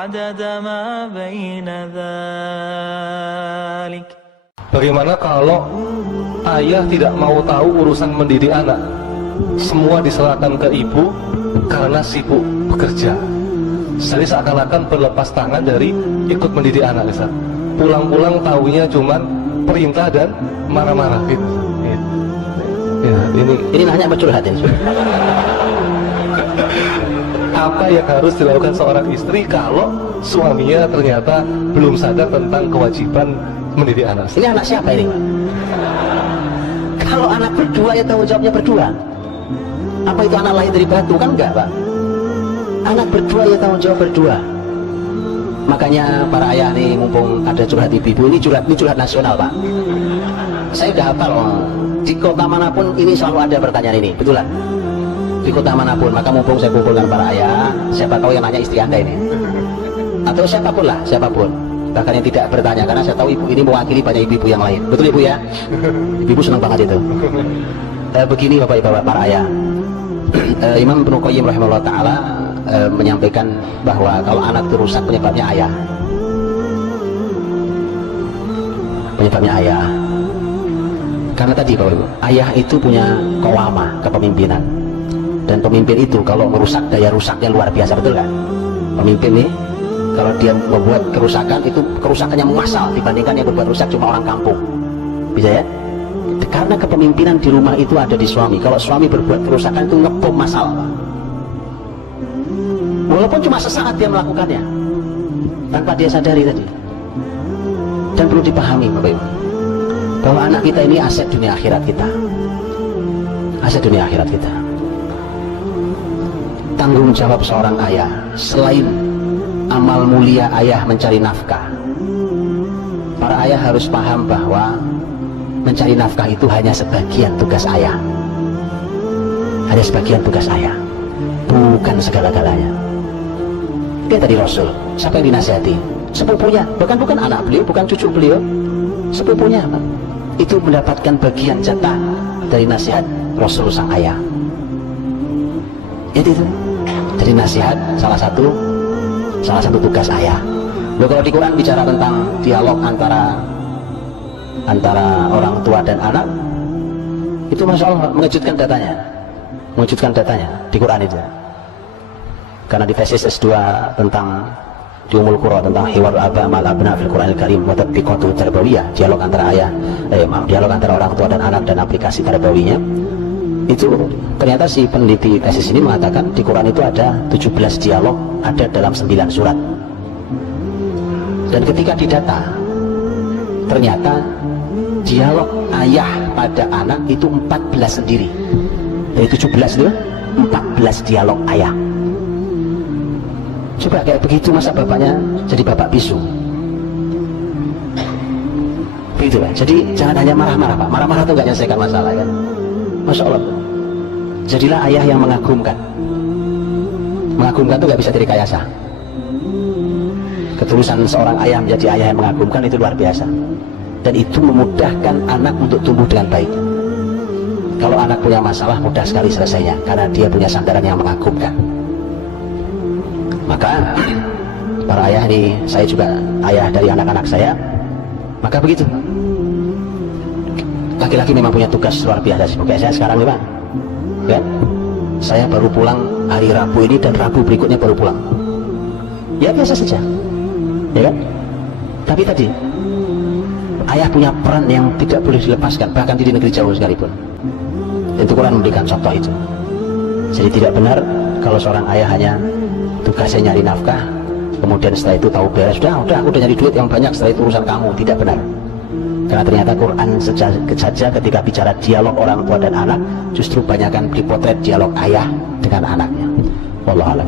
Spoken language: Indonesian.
عدد ما بين ذلك. Bagaimana kalau ayah tidak mau tahu urusan mendidik anak? Semua diserahkan ke ibu karena sibuk bekerja. Jadi seakan-akan berlepas tangan dari ikut mendidik anak, Ustaz. Pulang-pulang taunya cuman perintah dan marah-marah gitu. Ya, ini nanya bercurhatin. Apa yang harus dilakukan seorang istri kalau suaminya ternyata belum sadar tentang kewajiban mendidik anak? Ini anak siapa ini? Kalau anak berdua ya tanggung jawabnya berdua. Apa itu anak lahir dari batu? Kan enggak, Pak. Anak berdua ya tanggung jawab berdua. Makanya para ayah nih, mumpung ada curhat ibu-ibu, ini curhat nasional, Pak. Saya udah hafal, di kota manapun ini selalu ada pertanyaan ini, betulan. Di kota manapun, maka mumpung saya kumpulkan para ayah, siapa tahu yang nanya istri Anda ini, atau siapapun lah, siapapun, bahkan yang tidak bertanya, karena saya tahu ibu ini mewakili banyak ibu-ibu yang lain. Betul ibu ya? Ibu senang banget itu. Begini Bapak Ibu para ayah, Imam Ibnu Qayyim rahimahullah ta'ala menyampaikan bahwa kalau anak itu rusak penyebabnya ayah. Penyebabnya ayah. Karena tadi Bapak Ibu, ayah itu punya qawamah, kepemimpinan. Dan pemimpin itu kalau merusak, daya rusaknya luar biasa, betul kan? Pemimpin nih, kalau dia membuat kerusakan, itu kerusakannya massal dibandingkan yang berbuat rusak cuma orang kampung. Bisa ya? Karena kepemimpinan di rumah itu ada di suami. Kalau suami berbuat kerusakan itu ngebom massal. Walaupun cuma sesaat dia melakukannya, tanpa dia sadari tadi. Dan perlu dipahami Bapak Ibu, bahwa anak kita ini aset dunia akhirat kita. Aset dunia akhirat kita. Tanggung jawab seorang ayah, selain amal mulia ayah mencari nafkah, para ayah harus paham bahwa mencari nafkah itu hanya sebagian tugas ayah. Hanya sebagian tugas ayah, bukan segala-galanya. Dia tadi Rasul, siapa yang dinasihati? Sepupunya, bukan anak beliau, bukan cucu beliau, sepupunya. Itu mendapatkan bagian jatah dari nasihat Rasul sang ayah. Itu. Jadi nasihat salah satu tugas ayah. Loh, kalau di Quran bicara tentang dialog antara orang tua dan anak, itu Masya Allah mengejutkan datanya di Quran itu. Karena di tesis S2 tentang di Ummul Qura tentang hiwar aba mal abna fil Qur'anil Karim wa tatbiqatu tarbawiyah, dialog antara dialog antara orang tua dan anak dan aplikasi tarbawinya. Itu ternyata si peneliti tesis ini mengatakan di Quran itu ada 17 dialog, ada dalam 9 surat. Dan ketika didata, ternyata dialog ayah pada anak itu 14 sendiri. Dari 17 itu 14 dialog ayah. Coba kayak begitu, masa bapaknya jadi bapak bisu? Begitu kan? Jadi jangan hanya marah-marah Pak. Marah-marah itu nggak menyelesaikan masalah kan? Masya Allah. Jadilah ayah yang mengagumkan. Mengagumkan itu nggak bisa direkayasa. Ketulusan seorang ayah menjadi ayah yang mengagumkan itu luar biasa. Dan itu memudahkan anak untuk tumbuh dengan baik. Kalau anak punya masalah, mudah sekali selesainya, karena dia punya sandaran yang mengagumkan. Maka para ayah ini, saya juga ayah dari anak-anak saya. Maka begitu, laki-laki memang punya tugas luar biasa. Kayak saya sekarang nih Pak, kan? Saya baru pulang hari Rabu ini, dan Rabu berikutnya baru pulang. Ya biasa saja, ya kan? Tapi tadi ayah punya peran yang tidak boleh dilepaskan, bahkan di negeri jauh sekalipun. Itu Quran memberikan contoh itu. Jadi tidak benar kalau seorang ayah hanya tugasnya nyari nafkah, kemudian setelah itu tahu beres, udah aku udah nyari duit yang banyak, setelah itu urusan kamu. Tidak benar. Karena ternyata Quran saja ketika bicara dialog orang tua dan anak, justru banyakkan dipotret dialog ayah dengan anaknya. Wallahu a'lam.